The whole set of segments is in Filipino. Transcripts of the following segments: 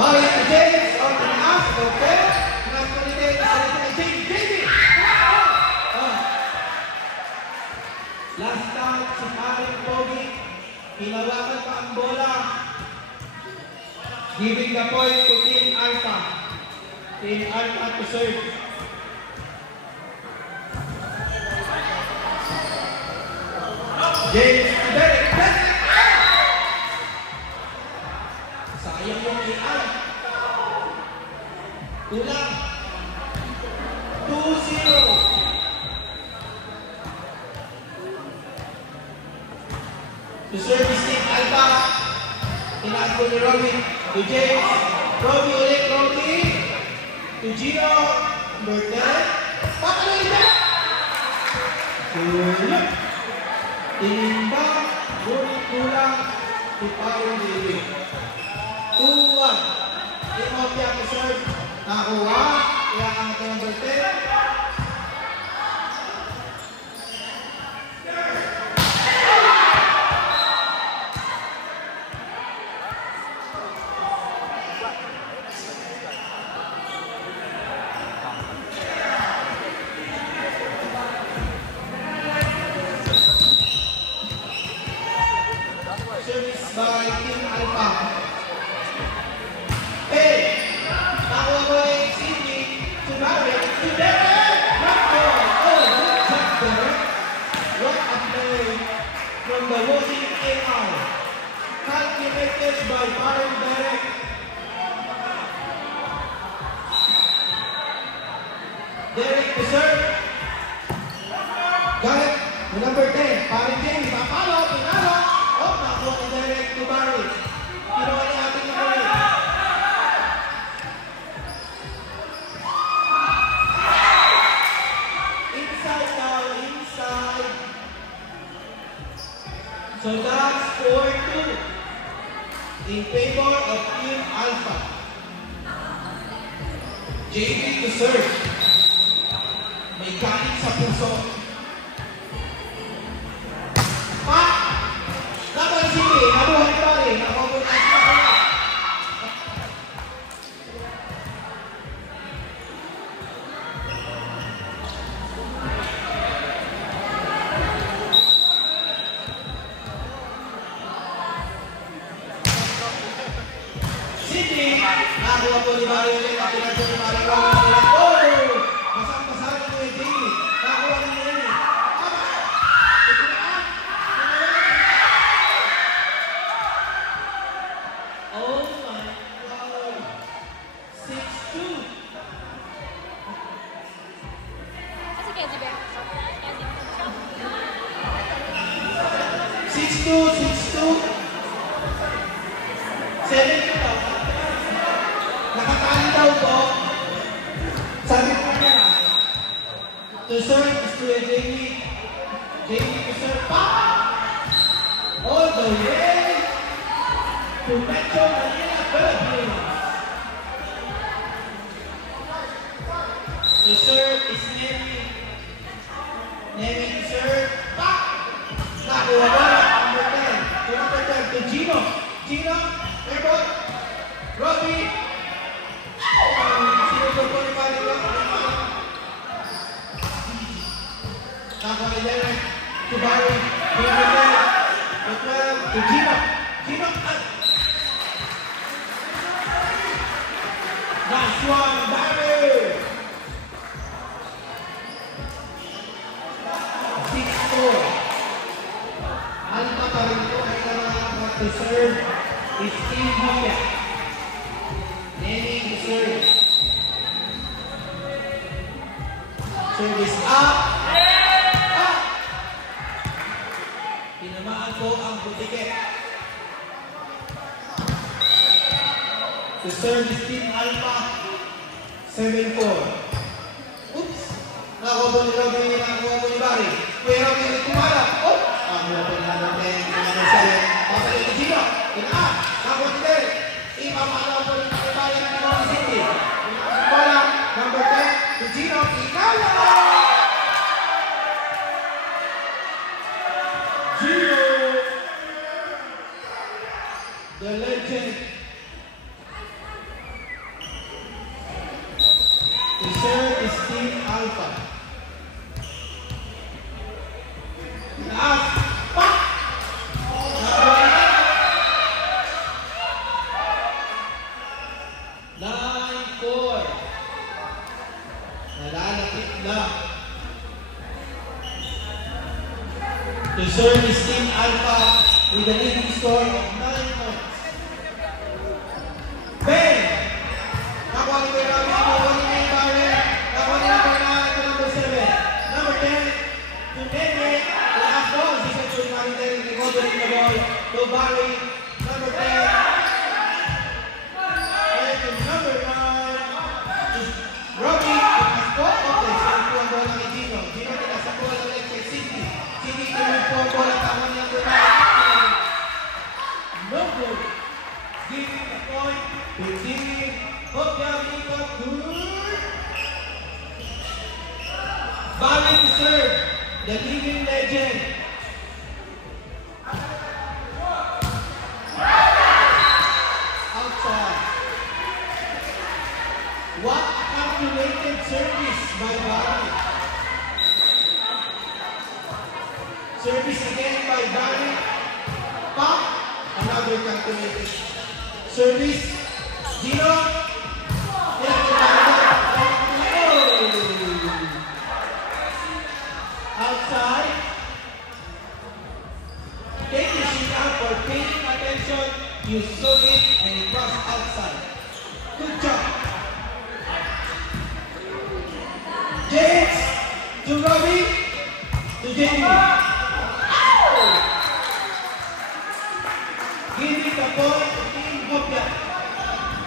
James, on the ask, okay? Last one again, James, Jamie! Last time, si Karen Pogi, hinawakan pa ang bola. Giving the point to Team Alpha. Team Alpha to serve. James, Derek, sayang yung ian. Tulang. 2-0. To service Team Alpha. Tinago ni Robby. To James. Robby ulit, Robby. To Gino. Number 10. Papaloy na! Tulog. Tinimbang. Ngunit kulang. Si Paolo David. 2-1. Team Opia to serve. Nakuha. Kaya ang number 10. By Team Alpha. Hey! Nakuha mo yung Sydney to Barrett to Derek! Oh, good job, Derek. What a play from the Washing AR. Calculated by Byron Derek. Derek to serve. Got it. The number 10. Byron James. Papalo. Pinalo. Oh, nakuha ni Derek to Barry. Kinuha ni ating number 8. Inside now, inside. So that's 4-2 in favor of Team Alpha. JB to serve. May galing sa puso. Sige, nabuhay pa rin. Nabuhay pa rin. Sige, nakuha po ni Mario ulit. Nakuha po ni Mario ulit. Oh! Masang-masang na yung Jamie. Nakuha ni Jamie. Oh my God. 6-2. Kasi kaya diba? 6-2. 7-2 daw. Nakatali daw po. Sabi ko niya. To serve is to a Jamie. Jamie to serve pa. All the way to Metro Manila, Philippines. The serve is Nemi. Nemi to serve. Back! Nakuha ba? Number 10. To number 10 to Gino. Gino, airball. Robby. Sinusog po ni Manila. Nakuha ni Derek. To Barry. To number 10. To 12. To Gino. Gino. Nice one, Barry! 6-4. Alpha pa rin po ay nararamdaman to serve is Team Hopia. Nemi to serve. Service up. Up! Tinamaan po ang butiket. To serve is Team Alpha. 7-4. Oops! Nakuha po ni Robby, nakuha po ni Barry. Kuya Robby ulit kumala. Oh! Nakuha po ni number 10, number 7. Papalit ni Gino. Tinaan. Nakuha ni Derek. Ipamalaw po ni Barry ng North City. Bola, number 10. To Gino. Ikala! Gino! The legend. Alpha with a leading score of 9 points. Ben! Nakuha ni Kuya Robby, nakuha ni May Barrett, nakuha ni number 9 to number 7. Number 10 to Nene, the last ball, si Century Maritel, recovering the ball to Barry, number 10. And to number 9 is Robby, the last ball, okay, so ito ang bola ni Gino. Gino tinasa bola ulit kay Cindy. Cindy tinawin po ang bola, tama niya number 9. No good. Giving the point to Jimmy. Hopia Mika good. Barry to serve. The living legend. Outside. What a calculated service by Barry. Service again by Barry. Pop. Another calculated service. Gino. Outside. Take the sheet out for paying attention. You saw it and it was outside. Good job. James to Robby to Jamie. Giving the ball to Team Hopia.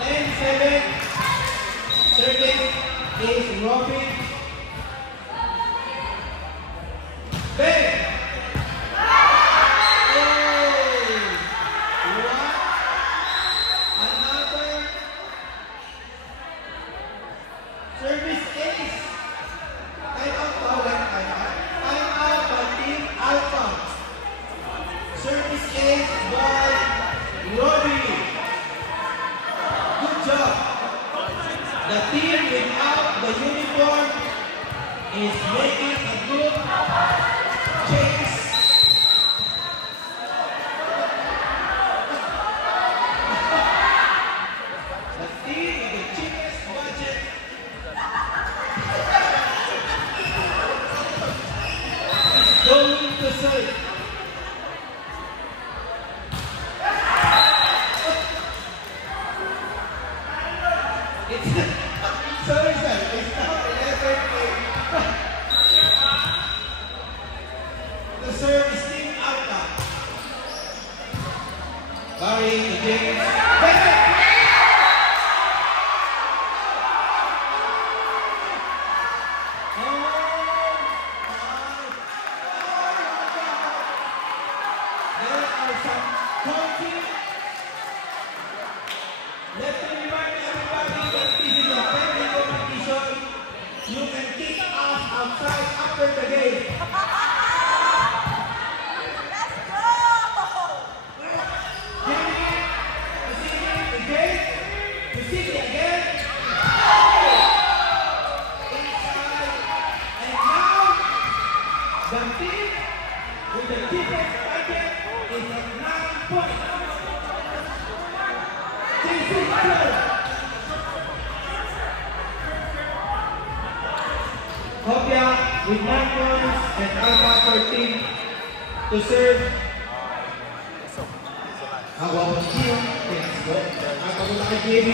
10-7. Serving is Robby. Ben! Another service ace. Time out by Team Alpha. Service ace by Robby. Good job. The team without the uniform is making a good chase. The team with the cheapest budget is going to serve. Sorry, sir. It's now 11-8. The serve is Team Alpha. Barry to James. There are some coaching. Let me remind everybody that this is a friendly competition. You can kick off outside after the game. The team with the deepest budget is at 9 points. Hopia with 9 points and Alpha 13 to serve. How about you? Let's go. How about JB?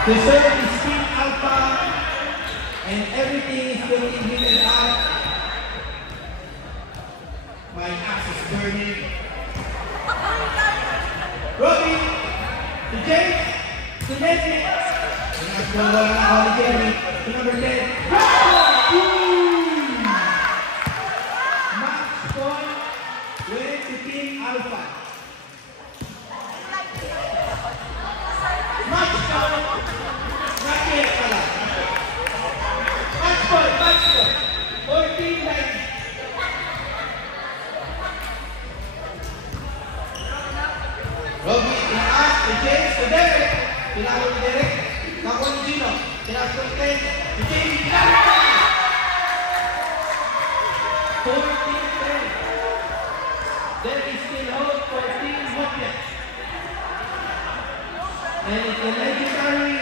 The serve is Team Alpha and everything is getting heated up. My ass is burning. Robby to James to Messi. Next one, Jeremy to number 10. Match point went to Team Alpha. Match point. Not yet pala. 10. Si Jamie Pilar. 14-10. There is still hope for Team Hopia. And it's the legendary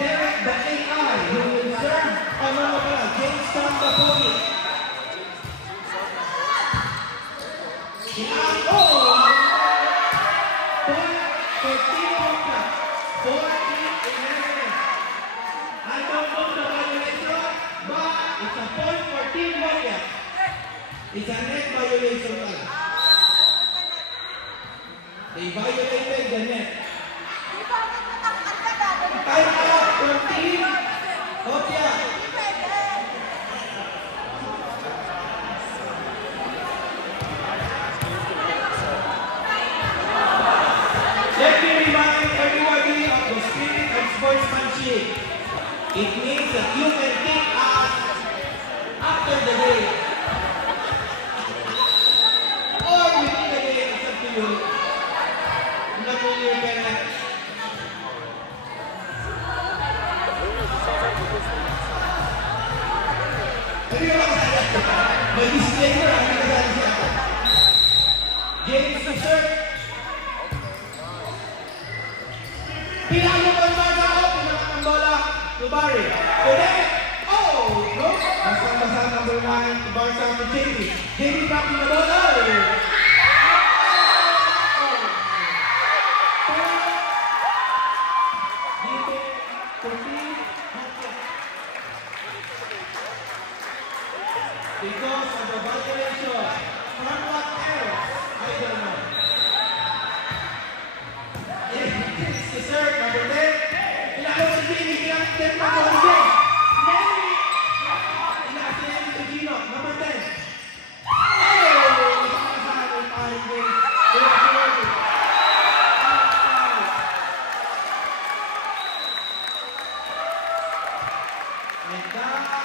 Derek the AI who will serve James Tom the Pogi. For Team Hopia. 14-11. I don't know the violation, but it's a point for Team Hopia. It's a net violation pala. They violated the net. Time out for Team Hopia. Let me remind everybody of the spirit of sportsmanship. It means that you can kick us after the game. Or within the game, it's up to you. Not only your parents. Ano yung mga kaya? May disclaimer ang nagkasali siya. James to serve. Pinalo ko yung marka ako. Pinakat ang bola to Barry. Connect. Oh! No? Basta number 9 to Barca to Jamie. Jamie back in the bola. Because of the violation. From what else? I don't know. It's the serve, number 10. Pinalo si Jamie, pinalo 10 pa ko ulit. Nelly! Pinalo si Nelly to Gino, number 10. Oh! Nakakasama yung paring game. And that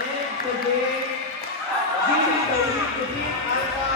ends the game. Giving the win to Team Alpha